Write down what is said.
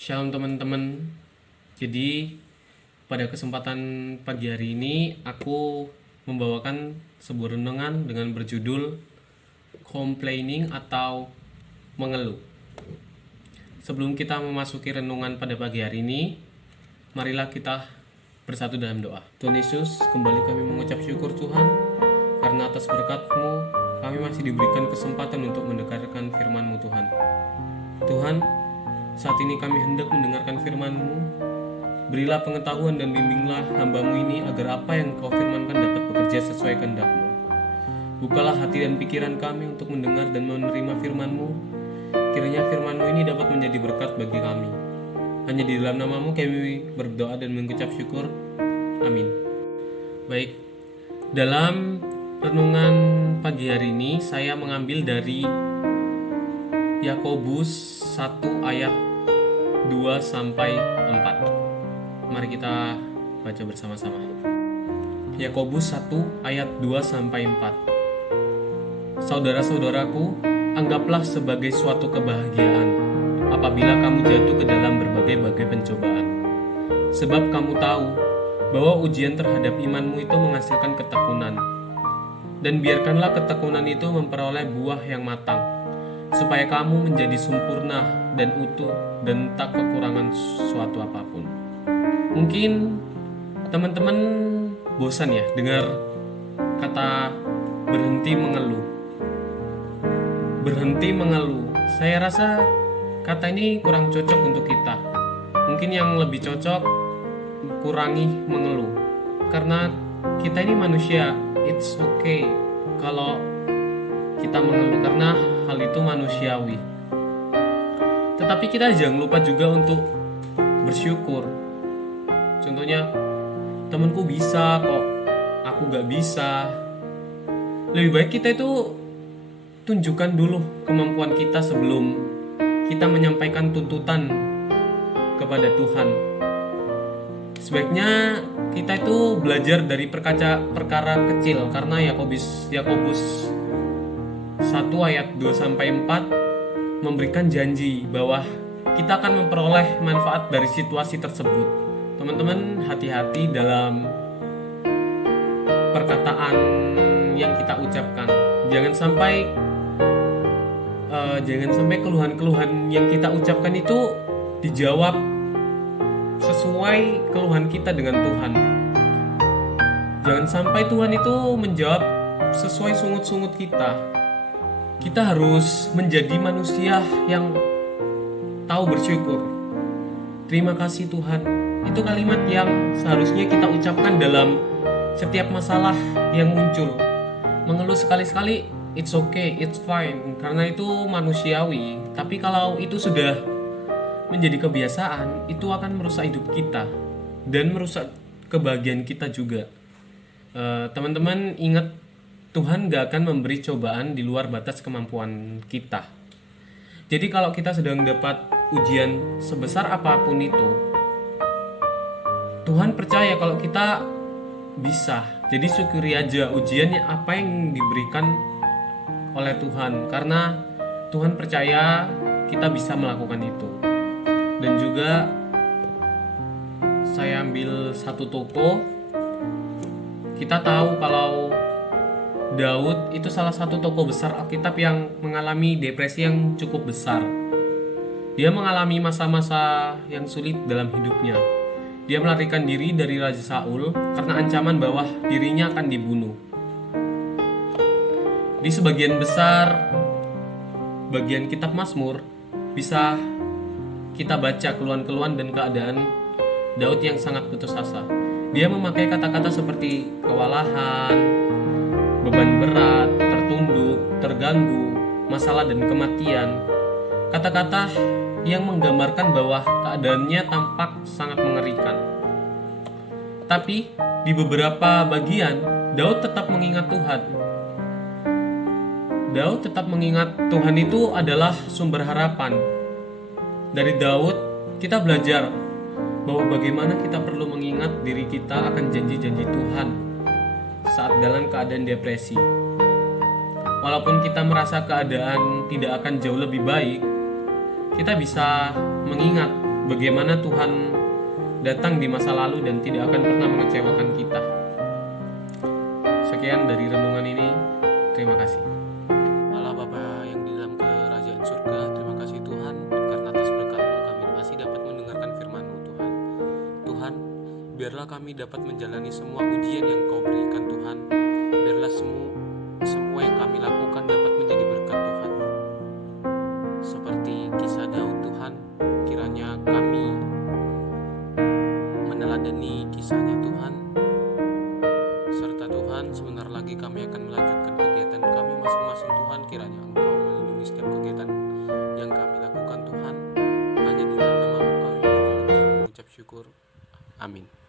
Shalom teman-teman. Jadi pada kesempatan pagi hari ini aku membawakan sebuah renungan dengan berjudul complaining atau mengeluh. Sebelum kita memasuki renungan pada pagi hari ini, marilah kita bersatu dalam doa. Tuhan Yesus, kembali kami mengucap syukur Tuhan karena atas berkat-Mu kami masih diberikan kesempatan untuk mendengarkan firman-Mu Tuhan. Tuhan, saat ini kami hendak mendengarkan firman-Mu. Berilah pengetahuan dan bimbinglah hamba-Mu ini agar apa yang Kau firmankan dapat bekerja sesuai kehendak-Mu. Bukalah hati dan pikiran kami untuk mendengar dan menerima firman-Mu. Kiranya firman-Mu ini dapat menjadi berkat bagi kami. Hanya di dalam nama-Mu kami berdoa dan mengucap syukur. Amin. Baik, dalam renungan pagi hari ini saya mengambil dari Yakobus 1 ayat 2-4. Mari kita baca bersama-sama. Yakobus 1 ayat 2-4. Saudara-saudaraku, anggaplah sebagai suatu kebahagiaan apabila kamu jatuh ke dalam berbagai-bagai pencobaan. Sebab kamu tahu bahwa ujian terhadap imanmu itu menghasilkan ketekunan. Dan biarkanlah ketekunan itu memperoleh buah yang matang, supaya kamu menjadi sempurna dan utuh dan tak kekurangan suatu apapun. Mungkin teman-teman bosan ya dengar kata berhenti mengeluh. Berhenti mengeluh. Saya rasa kata ini kurang cocok untuk kita. Mungkin yang lebih cocok kurangi mengeluh. Karena kita ini manusia, it's okay kalau kita mengeluh karena hal itu manusiawi. Tetapi kita jangan lupa juga untuk bersyukur. Contohnya, temanku bisa kok, aku gak bisa. Lebih baik kita itu tunjukkan dulu kemampuan kita sebelum kita menyampaikan tuntutan kepada Tuhan. Sebaiknya kita itu belajar dari perkara kecil, karena Yakobus 1 ayat 2-4 memberikan janji bahwa kita akan memperoleh manfaat dari situasi tersebut. Teman-teman, hati-hati dalam perkataan yang kita ucapkan. Jangan sampai keluhan-keluhan yang kita ucapkan itu dijawab sesuai keluhan kita dengan Tuhan. Jangan sampai Tuhan itu menjawab sesuai sungut-sungut kita. Kita harus menjadi manusia yang tahu bersyukur. Terima kasih Tuhan. Itu kalimat yang seharusnya kita ucapkan dalam setiap masalah yang muncul. Mengeluh sekali-sekali, it's okay, it's fine, karena itu manusiawi. Tapi kalau itu sudah menjadi kebiasaan, itu akan merusak hidup kita dan merusak kebahagiaan kita juga. Teman-teman ingat, Tuhan gak akan memberi cobaan di luar batas kemampuan kita. Jadi kalau kita sedang dapat ujian sebesar apapun itu, Tuhan percaya kalau kita bisa. Jadi syukuri aja ujiannya apa yang diberikan oleh Tuhan, karena Tuhan percaya kita bisa melakukan itu. Dan juga saya ambil satu toko. Kita tahu kalau Daud itu salah satu tokoh besar Alkitab yang mengalami depresi yang cukup besar. Dia mengalami masa-masa yang sulit dalam hidupnya. Dia melarikan diri dari Raja Saul karena ancaman bahwa dirinya akan dibunuh. Di sebagian besar bagian kitab Mazmur bisa kita baca keluhan-keluhan dan keadaan Daud yang sangat putus asa. Dia memakai kata-kata seperti kewalahan, beban berat, tertunduk, terganggu, masalah dan kematian. Kata-kata yang menggambarkan bahwa keadaannya tampak sangat mengerikan. Tapi di beberapa bagian Daud tetap mengingat Tuhan. Daud tetap mengingat Tuhan itu adalah sumber harapan. Dari Daud kita belajar bahwa bagaimana kita perlu mengingat diri kita akan janji-janji Tuhan saat dalam keadaan depresi. Walaupun kita merasa keadaan tidak akan jauh lebih baik, kita bisa mengingat bagaimana Tuhan datang di masa lalu dan tidak akan pernah mengecewakan kita. Sekian dari renungan ini. Terima kasih. Allah Bapa yang di dalam kerajaan surga, terima kasih Tuhan karena atas berkat-Mu kami masih dapat mendengarkan firman-Mu Tuhan. Tuhan, biarlah kami dapat menjalani semua ujian yang Kau berikan Tuhan. Biarlah semua yang kami lakukan dapat menjadi berkat Tuhan. Seperti kisah Daud Tuhan, kiranya kami meneladani kisahnya Tuhan. Serta Tuhan, sebentar lagi kami akan melanjutkan kegiatan kami masing-masing Tuhan. Kiranya Engkau melindungi setiap kegiatan yang kami lakukan Tuhan. Hanya di dalam nama-Mu kami mengucap syukur. Amin.